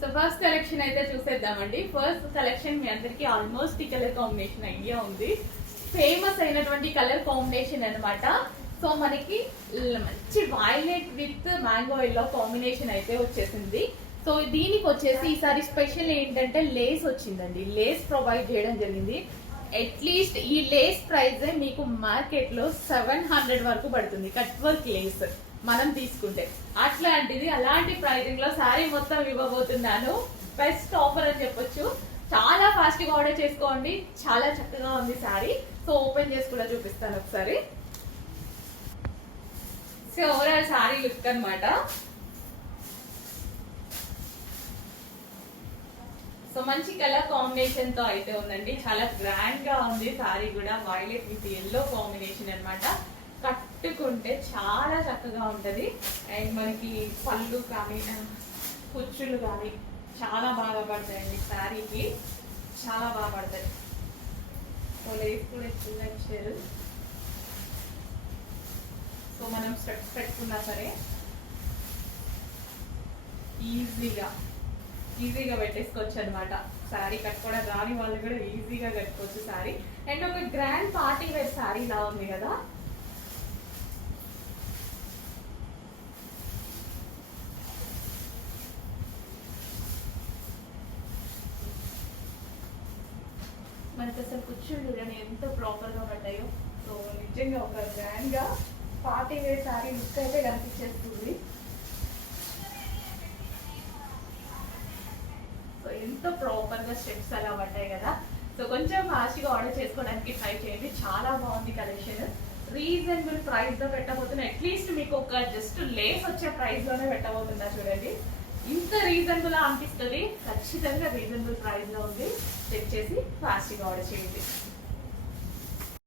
So first collection అయితే చూసేద్దామండి. First collection మీ అందరికి ఆల్మోస్ట్ ఈ కలర్ కాంబినేషన్ ఐడియా ఉంది. ఫేమస్ అయినటువంటి కలర్ కాంబినేషన్ అన్నమాట. సో మనకి మంచి violet with mango yellow combination అయితే వచ్చేసింది. సో దీనికి వచ్చేసి ఈసారి స్పెషల్ ఏంటంటే లేస్ వచ్చిందండి. లేస్ ప్రొవైడ్ చేయడం జరిగింది. అట్లీస్ట్ ఈ లేస్ ప్రైస్ మీకు మార్కెట్ లో 700 వరకు పడుతుంది. కట్ వర్క్ లేస్ మనం తీసుకుంటే అట్లాంటిది అలాంటి ప్రైజింగ్ లో శారీ మొత్తం ఇవ్వబోతున్నాను. బెస్ట్ ఆఫర్ అని చెప్పొచ్చు. చాలా ఫాస్ట్ గా ఆర్డర్ చేసుకోండి. చాలా చక్కగా ఉంది శారీ. సో ఓపెన్ చేసి కూడా చూపిస్తాను ఒకసారి. సో ఓవరాల్ శారీ లుక్ అన్నమాట. సో మంచి కలర్ కాంబినేషన్ తో అయితే ఉందండి. చాలా గ్రాండ్ గా ఉంది శారీ కూడా. వైలెట్ విత్ ఎల్లో కాంబినేషన్ అన్నమాట. కట్టుకుంటే చాలా చక్కగా ఉంటది. అండ్ మనకి పళ్ళు కానీ కుచ్చులు కానీ చాలా బాగా పడతాయండి. శారీకి చాలా బాగా పడతాయి. సో లేస్ కూడా ఎక్కువగా ఇచ్చారు. సో మనం స్టెప్స్ పెట్టుకున్నా సరే ఈజీగా పెట్టేసుకోవచ్చు అనమాట. శారీ కట్టుకోవడం రాని వాళ్ళు కూడా ఈజీగా కట్టుకోవచ్చు శారీ. అండ్ ఒక గ్రాండ్ పార్టీ వేర్ శారీ లా ఉంది కదా. మనకి అసలు కూర్చుండు చూడండి ఎంత ప్రాపర్ గా పడ్డాయో. సో నిజంగా ఒక గ్రాండ్ గా పార్టీ వేర్ శారీ లుక్ అయితే కనిపించేస్తుంది. సో ఎంతో ప్రాపర్ గా స్టెప్స్ అలా పడ్డాయి కదా. సో కొంచెం ఫాస్ట్ గా ఆర్డర్ చేసుకోవడానికి ట్రై చేయండి. చాలా బాగుంది కలెక్షన్. రీజనబుల్ ప్రైస్ లో పెట్టబోతున్నా. అట్లీస్ట్ మీకు ఒక జస్ట్ లేస్ వచ్చే ప్రైస్ లోనే పెట్టబోతున్నా. చూడండి ఇంత రీజనబుల్ అనిపిస్తుంది. ఖచ్చితంగా రీజనబుల్ ప్రైస్ లో ఉంది. చెక్ చేసి ఫాస్ట్ గా ఆర్డర్ చేయండి.